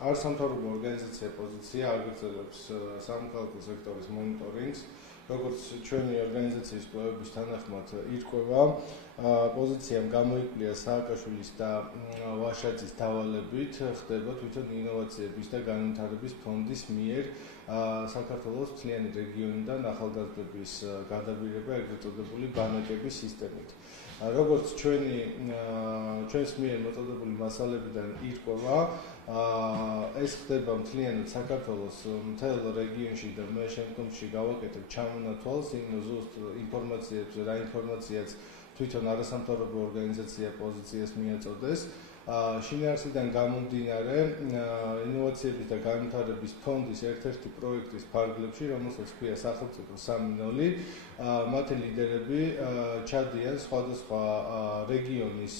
არასამთავრობო ორგანიზაცია პოზიცია აგრძელებს სამოქალაქო სექტორის მონიტორინგს, როგორც ჩვენი ორგანიზაციის კვლევების თანახმად ირკვევა, პოზიციამ გამოიკვლია სააკაშვილის და ვაშაძის დავალებით ხდება თვითონ ინოვაციების და განვითარების ფონდის მიერ საქართველოს მთლიანი რეგიონიდან ახალგაზრდების გადაბირება ეგრეთ წოდებული ბანაკების სისტემით. როგორც ჩვენს მიერ მოწოდებული მასალებიდან ირკვევა, ეს ხდება მთლიანად საქართველოს მთელ რეგიონში და მე შემდგომში გავაკეთებ ჩამონათვალს იმ ზუსტ ინფორმაციებზე, რა ინფორმაციაც თვითონ არასამთავრობო ორგანიზაცია პოზიციას მიაწოდეს. შინაარსიდან გამომდინარე, ინოვაციების და განვითარების ფონდის ერთ-ერთი პროექტის ფარგლებში, რომელსაც ჰქვია სახელმწიფო 3.0, მათი ლიდერები ჩადიან სხვადასხვა რეგიონის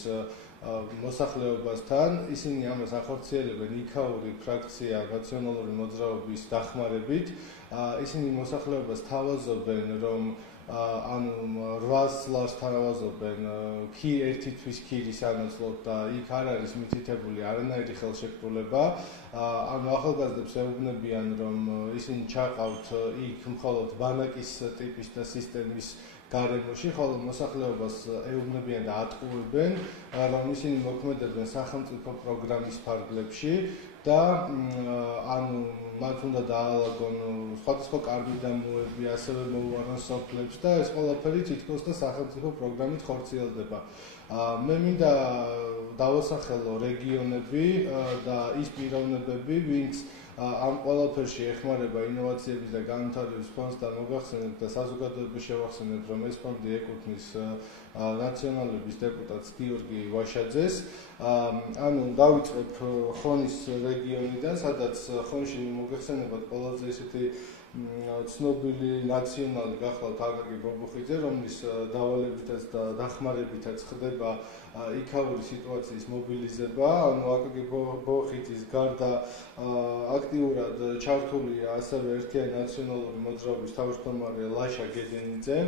მოსახლეობასთან, ისინი ამას ახორციელებენ იქაური ფრაქცია რაციონალური მოძრაობის დახმარებით, ისინი მოსახლეობას თავაზობენ, რომ ანუ 800 ლარს თავაზობენ ერთი თვის ქირის ანაცვლოდ და იქ არ არის მითითებული არანაირი ხელშეკრულება, ანუ ახალგაზრდებს ეუბნებიან, რომ ისინი ჩაყავთ იქ მხოლოდ ბანაკის ტიპის და სისტემის გარემოში, ხოლო მოსახლეობას ეუბნებიან და ატყუებენ, რომ ისინი მოქმედებენ სახელმწიფო პროგრამის ფარგლებში და ანუ მათ უნდა დაალაგონ სხვადასხვა კარგი დამოები, ასევე მოუარონ სოფლებს და ეს ყველაფერი თითქოს და სახელმწიფო პროგრამით ხორციელდება. მე მინდა დავასახელო რეგიონები და ის პიროვნებები, ვინც ამ ყველაფერში ეხმარება ინოვაციების და განვითარების ფონდს და მოგახსენებთ და საზოგადოებას შევახსენებთ, რომ ეს ფონდი ეკუთვნის ნაციონალების დეპუტატს გიორგი ვაშაძეს. ანუ დავიწყებ ხონის რეგიონიდან, სადაც ხონში მოგახსენებათ ყველაზე ისეთი ცნობილი ნაციონალი გახლავთ აკაკი ბობუხიძე, რომლის დავალებითაც და დახმარებითაც ხდება იქაური სიტუაციის მობილიზება, ანუ აკაკი ბობუხიძის გარდა აქტიურად ჩართულია ასევე ერთიანი ნაციონალური მოძრაობის თავმჯდომარე ლაშა გედენიძე.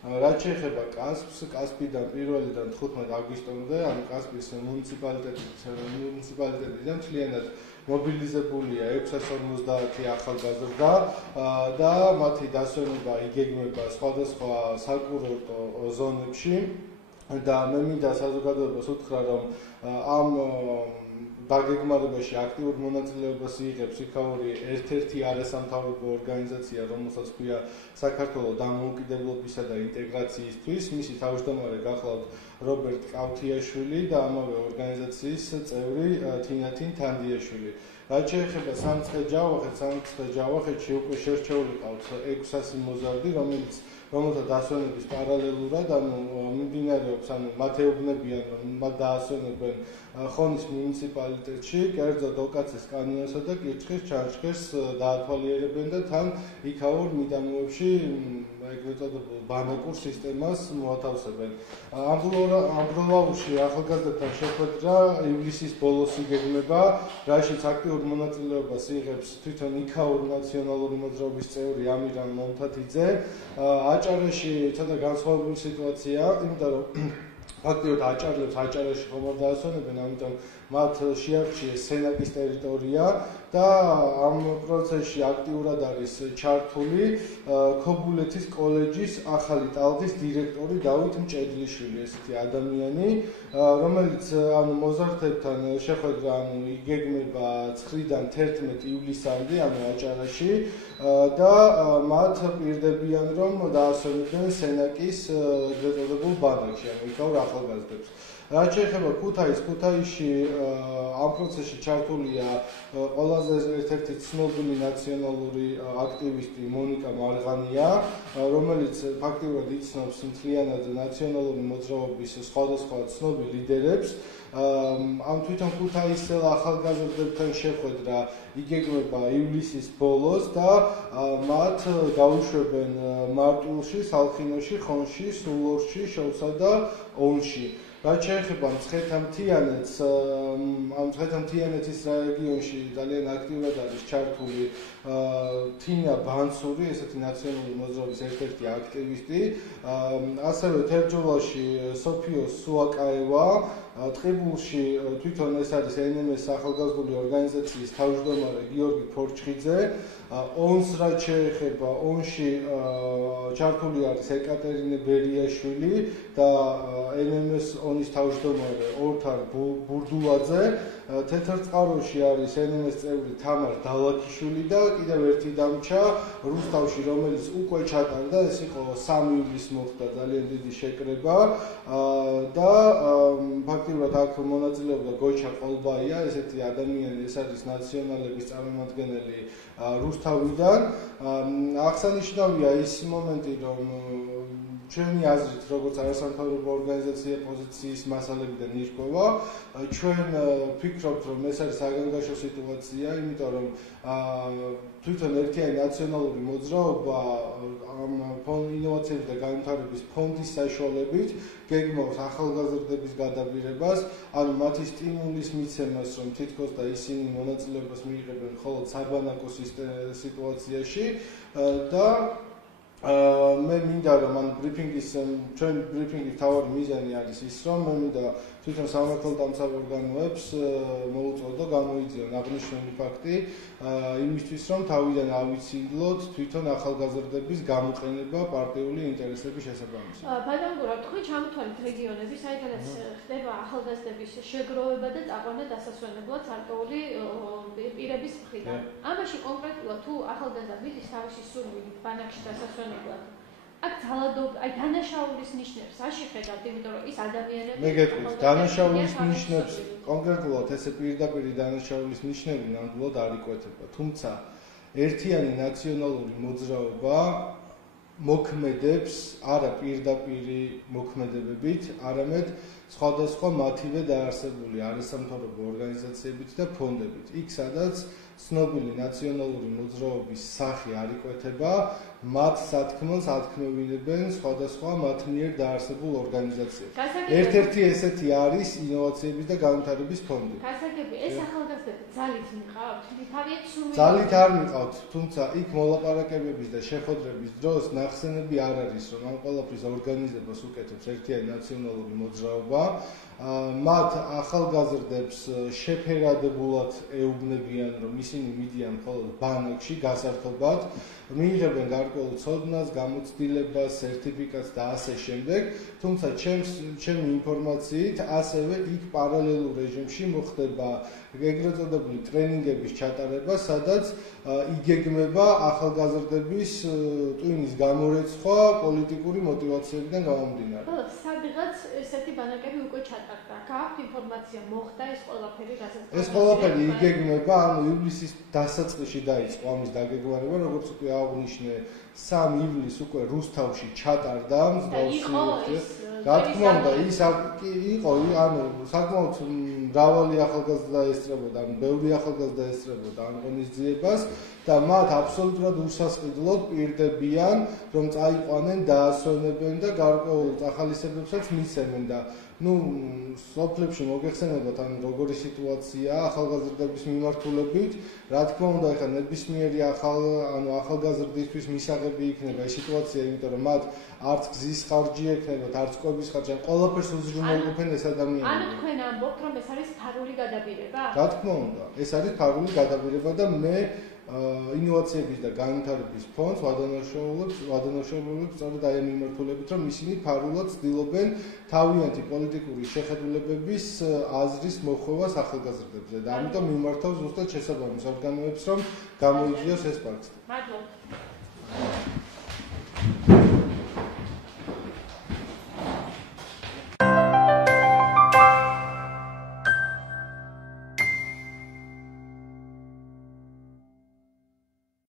რაც შეეხება კასპს, კასპიდან 1-დან 15 აგვისტომდე, ანუ კასპის მუნიციპალიტეტიდან მთლიანად მობილიზებულია 650 ახალგაზრდა და მათი დასვენება იგეგმება სხვადასხვა საკურორტო ზონებში და მე მინდა საზოგადოებას უთხრა, რომ ამ დაგეგმარებაში აქტიურ მონაწილეობას იღებს იქაური ერთ-ერთი არასამთავრობო ორგანიზაცია, რომელსაც ჰქვია საქართველოს დამოუკიდებლობისა და ინტეგრაციისთვის. მისი თავმჯდომარე გახლავთ რობერტ კავთიაშვილი და ამავე ორგანიზაციის წევრი თინათინ თანდიაშვილი. რაც შეეხება სამცხე-ჯავახეთში უკვე შერჩეული ყავთ 600 მოზარდი, რომელთა დასვენების პარალელურად, ანუ მიმდინარეობს, ანუ მათ ეუბნებიან, რომ მათ დაასვენებენ ხონის მუნიციპალიტეტში, კერძოდ ოკაცეს კანიონსა და კირჩხის ჩანჩქერს დაათვალიერებენ და თან იქაურ მიდამოებში ეგრეთ წოდებულ ბანაკურ სისტემას მოათავსებენ. ამბროლაუში ახალგაზრდათან შეხვედრა ივლისის ბოლოს იგეგმება, რაშიც აქტიურ მონაწილეობას იღებს თვითონ იქაური ნაციონალური მოძრაობის წევრი ამირან მომთათიძე. აჭარაში ცოტა განსხვავებული სიტუაციაა, იმიტომ რომ აქტიურად აჭარაში ხომ არ დაასვენებენ, ამიტომ მათ შეარჩიეს სენაკის ტერიტორია და ამ პროცესში აქტიურად არის ჩართული ქობულეთის კოლეჯის ახალი ტალღის დირექტორი დავით მჭედლიშვილი, ესეთი ადამიანი, რომელიც ანუ მოზარდებთან შეხვედრა იგეგმება 9-დან 11 ივლისამდე, ანუ აჭარაში და მათ პირდებიან, რომ დაასვენებენ სენაკის ეგრეთ წოდებულ ბანაკში, ანუ იქაურ ახალგაზრდებს. რაც შეეხება ქუთაისში ამ პროცესში ჩართულია ყველაზე ერთ-ერთი ცნობილი ნაციონალური აქტივისტი მონიკა მარღანია, რომელიც ფაქტიურად იცნობს მთლიანად ნაციონალური მოძრაობის სხვადასხვა ცნობილ ლიდერებს. ამ თვითონ ქუთაისელ ახალგაზრდებთან შეხვედრა იგეგმება ივლისის ბოლოს და მათ გაუშვებენ მარტვილში, სალხინოში, ხონში, სულორში, შოუსა და ონში. რაც შეეხება მცხეთა-მთიანეთს, ამ მცხეთა-მთიანეთის რეგიონში ძალიან აქტიურად არის ჩართული თინა ბანცური, ესეთი ნაციონალური მოძრაობის ერთ-ერთი აქტივისტი, ასევე თერჯოლაში სოფიო სუაკაევა, ტყიბულში თვითონ ეს არის NMS ახალგაზრდული ორგანიზაციის თავმჯდომარე გიორგი ფორჩხიძე, ონს რაც შეეხება, ონში ჩართული არის ეკატერინე ბერიაშვილი და NMS ონის თავმჯდომარე ორთარ ბურდულაძე, თეთრწყაროში არის NMS წევრი თამარ დალაქიშვილი და კიდევ ერთი დამჭა რუსთავში, რომელიც უკვე ჩატარდა, ეს იყო 3 ივლისს მოხდა ძალიან დიდი შეკრება და ფაქტიურად აქ მონაწილეობდა გოჩა ყოლბაია, ესეთი ადამიანი, ეს არის ნაციონალების წარმომადგენელი რუსთავიდან. აღსანიშნავია ის მომენტი, რომ ჩვენი აზრით, როგორც არასამთავრობო ორგანიზაცია პოზიციის მასალებიდან ირკვევა, ჩვენ ვფიქრობთ, რომ ეს არის საგანგაშო სიტუაცია, იმიტომ რომ თვითონ ერთიანი ნაციონალური მოძრაობა ამ ინოვაციების და განვითარების ფონდის საშუალებით გეგმავს ახალგაზრდების გადაბირებას, ანუ მათი სტიმულის მიცემას, რომ თითქოს და ისინი მონაწილეობას მიიღებენ მხოლოდ საბანაკო სიტუაციაში და მე მინდა რომ ან ჩვენ ბრიფინგის თავარი მიზანი არის ის, რომ მე მინდა თვითონ სამართალ დამცავ ორგანოებს მოუწოდო გამოიძიონ აღნიშნული ფაქტი იმისთვის, რომ თავიდან ავიცილოთ თვითონ ახალგაზრდების გამოყენება პარტიული ინტერესების შესაბამისად. ბატონო, თქვენ ჩამოთვალეთ რეგიონები, საიდანაც ხდება ახალგაზრდების შეგროვება და წაყვანა დასასვენებლად ცალკეული პირების მხრიდან. ამაში კონკრეტულად თუ ახალგაზრდა მიდის თავისი სურვილით ბანაკში დასასვენებლად, აქ ძალადობა, დანაშაულის ნიშნებს აშიხედავთ, იმიტომ რომ ის ადამიანები მე გეტყვით, დანაშაულის ნიშნებს კონკრეტულად ესე პირდაპირ დანაშაულის ნიშნები ნამდვილად არ იკვეთება. თუმცა ერთიანი ნაციონალური მოძრაობა მოქმედებს არა პირდაპირი მოქმედებებით, არამედ სხვადასხვა მათივე დაარსებული არასამთავრობო ორგანიზაციებით და ფონდებით. იქ სადაც ცნობილი ნაციონალური მოძრაობის სახე არ იკვეთება, მათ სათქმელს ათქმევინებენ სხვადასხვა მათ მიერ დაარსებულ ორგანიზაციებს. ერთ-ერთი ესეთი არის ინოვაციების და განვითარების ფონდი. გასაგები, ეს ახალგაზრდები ძალით მიყავთ? თავიანთ სურვილით? ძალით არ მიყავთ, თუმცა იქ მოლაპარაკებების და შეხვედრების დროს ნახსენები არ არის, რომ ამ ყველაფრის ორგანიზებას უკეთებს ერთიანი ნაციონალური მოძრაობა. მათ ახალგაზრდებს შეფერადებულად ეუბნებიან, რომ ისინი მიდიან მხოლოდ ბანაკში გასართობად, მიიღებენ გარკვეულ ცოდნას, გამოცდილებას, სერტიფიკატს და ასე შემდეგ. თუმცა ჩემი ინფორმაციით ასევე იქ პარალელურ რეჟიმში მოხდება ეგრეთ წოდებული ტრენინგების ჩატარება, სადაც იგეგმება ახალგაზრდების ტვინის გამორეცხვა პოლიტიკური მოტივაციებიდან გამომდინარე. სადღაც ესეთი ბანაკები უკვე ჩატარდა. გააქვთ ინფორმაცია, მოხდა ეს ყველაფერი, რასაც ეს ყველაფერი იგეგმება, ანუ ივლისის დასაწყისში დაიწყო ამის დაგეგმარება, როგორც უკვე აღნიშნე, 3 ივლისს უკვე რუსთავში ჩატარდა მსგავსი. რა თქმა უნდა, ის იყო, ანუ საკმაოდ მრავალი ახალგაზრდა ესწრებოდა, ანუ ბევრი ახალგაზრდა ესწრებოდა ამ ღონისძიებას და მათ აბსოლუტურად უსასყიდლოდ პირდებიან, რომ წაიყვანენ, დაასვენებენ და გარკვეულ ახალისებებსაც მისცემენ და სოფლებში მოგეხსენებათ, ან როგორი სიტუაცია ახალგაზრდების მიმართულებით, რა თქმა უნდა, ეხლა ნებისმიერი ახალგაზრდისთვის მისაღები იქნება ეს სიტუაცია, იმიტომ რომ მათ არც გზის ხარჯი ექნებათ, არც კვების ხარჯი, ყველაფერს უზრუნველყოფენ ეს ადამიანები. ანუ თქვენ ამბობთ, რომ ეს არის ფარული გადაბირება? რა თქმა უნდა, ეს არის ფარული გადაბირება და მე ინოვაციების და განვითარების ფონდს ვადანაშაულებს სწორედ აი ამ მიმართულებით, რომ ისინი ფარულად ცდილობენ თავიანთი პოლიტიკური შეხედულებების აზრის მოხვევას ახალგაზრდებზე და ამიტომ მიმართავს ზუსტად შესაბამის ორგანოებს, რომ გამოიძიოს ეს ფაქტი. მადლობა.